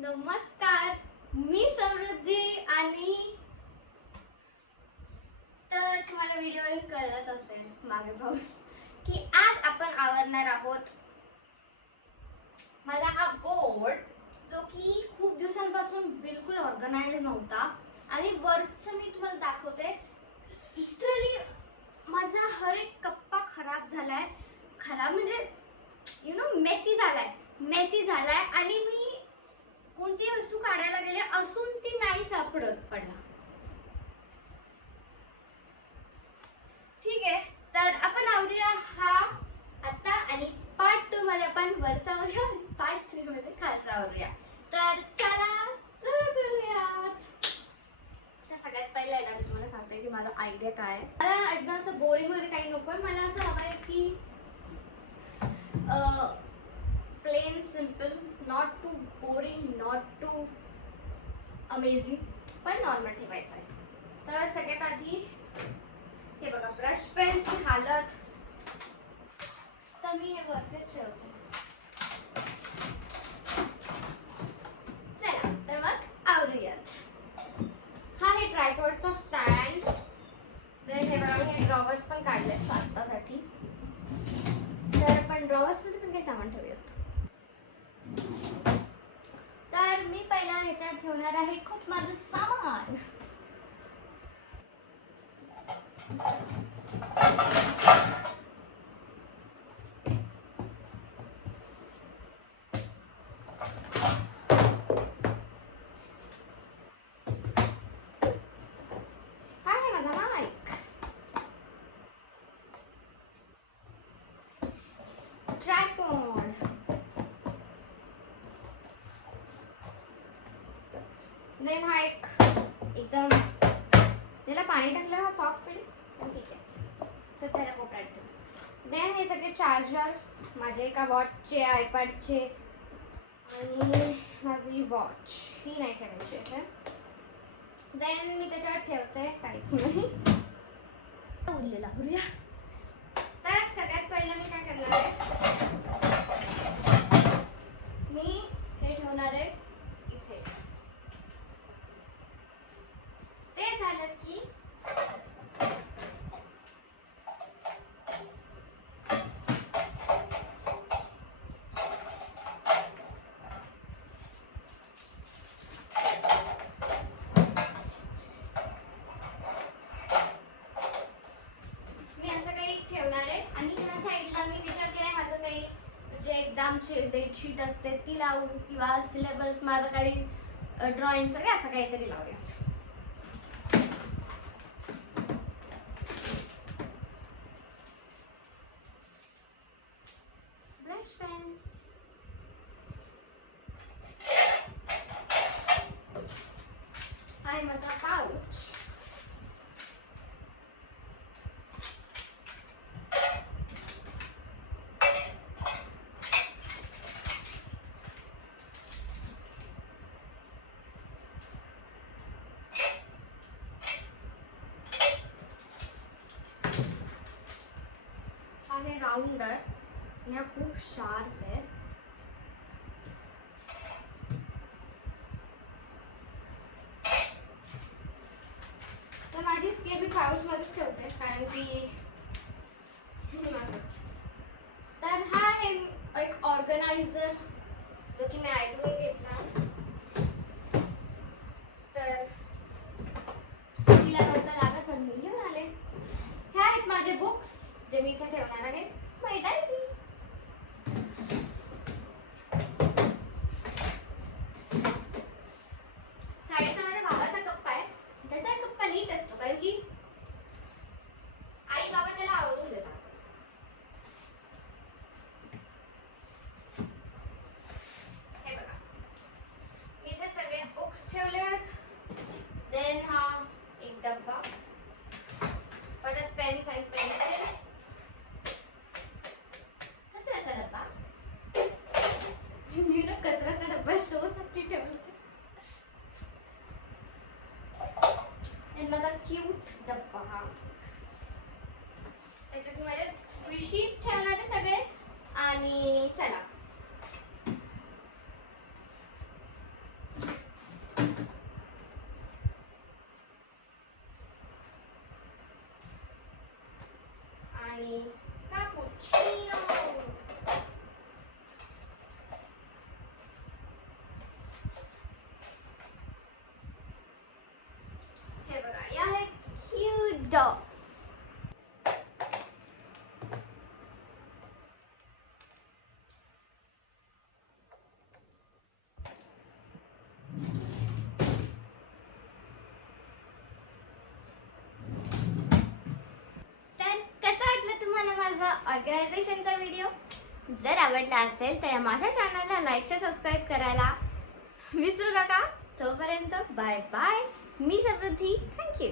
नमस्कार मी समृद्धी आणि तर तुम्हाला व्हिडिओ कळलंच असेल मागे पाऊस की आज आपण आवरणार आहोत माझा हा बोर्ड जो की खूप दिवसांपासून बिलकुल ऑर्गनाइज नव्हता आणि वरचं मी तुम्हाला दाखवते. लिटरली माझा हर एक कप्पा खराब झालाय. खराब म्हणजे यु नो मेसी झालाय. मेसी झालाय आणि मी कोणती वस्तू काढायला गेले असून ती नाही सापडत पडला. ठीक आहे तर आपण आवरूया हा आता आणि पार्ट टू मध्ये आपण वरचा आवरूया पार्ट थ्री मध्ये खालचा आवरूया. तर चला सुरू करूयात. तर सगळ्यात पहिलं आहे ना मी तुम्हाला सांगते की माझा आयडिया काय आहे. मला एकदम असं बोरिंग वगैरे काही नकोय. मला असं हवं आहे की plain simple not too boring not too amazing पण नॉर्मल ठेवायचं आहे. तर सगळ्यात आधी हे बघा ब्रश पेनची हालत. तर मी हे वरतीच ठेवते. चला तर मग आवरूयात. हा हे ट्रायपॉडचा स्टँड हे बघा मी ड्रॉवर्स पण काढलेत आत्तासाठी तर आपण ड्रॉवर्समध्ये पण काही सामान ठेवूया तर मी पहिला ठेवणार आहे. खूप माझं सामान हा आहे माझा माईक ट्रायपॉड देन हा एक एकदम त्याला पाणी टाकलं हा सॉफ्ट होईल ठीक आहे. तर त्याला कोपऱ्यात ठेव देन हे सगळे चार्जर माझे एका वॉचचे आयपॅडचे आणि माझी वॉच ही नाही ठेवायची आहे देन मी त्याच्यावर ठेवते काहीच नाही. उरलेला उरल्या तर सगळ्यात पहिलं मी काय करणार आहे? मी हे ठेवणार आहे इथे ते झालं की मी असं काही ठेवणार आहे आणि या साईडला मी विचार केलाय माझं काही जे एक्झामची डेटशीट असते ती लावू किंवा सिलेबस माझं काही ड्रॉइंग वगैरे असं काहीतरी लावूयात ब्रश पेन्स हा आहे माझा पाऊच हा आहे राऊंडर आणि हा खूप शार्प आहे तर माझी स्केल मी पाऊच मध्येच ठेवते कारण की तर हा आहे एक ऑर्गनायझर जो की मी ऐकून घेतला. तर तिला नव्हतं लागत पण मी घेऊन आले. हे आहेत माझे बुक्स जे मी इथे ठेवणार आहेत माहीत आहे ती साईडचा माझ्या भावाचा कप्पा आहे त्याचा कप्पा नीट असतो कारण की आई बाबा त्याला आवडून देतात हे बघा मी इथे सगळे बुक्स ठेवले देन हा एक परत पेन्स आणि पेन्सिल्स. कचऱ्याचा डब्बा. मी ना कचऱ्याचा डब्बा शो साठी ठेवला आणि माझा क्यूट डब्बा. हा त्याच्यात माझे स्क्विशीज ठेवणारे सगळे. आणि चला. Johnny Cappuccino. Have a cute dog. ऑर्गनायझेशनचा व्हिडिओ. जर आवडला असेल तर माझ्या चॅनलला लाईक सबस्क्राईब करायला विसरू नका. तोपर्यंत बाय बाय मी समृद्धी. Thank you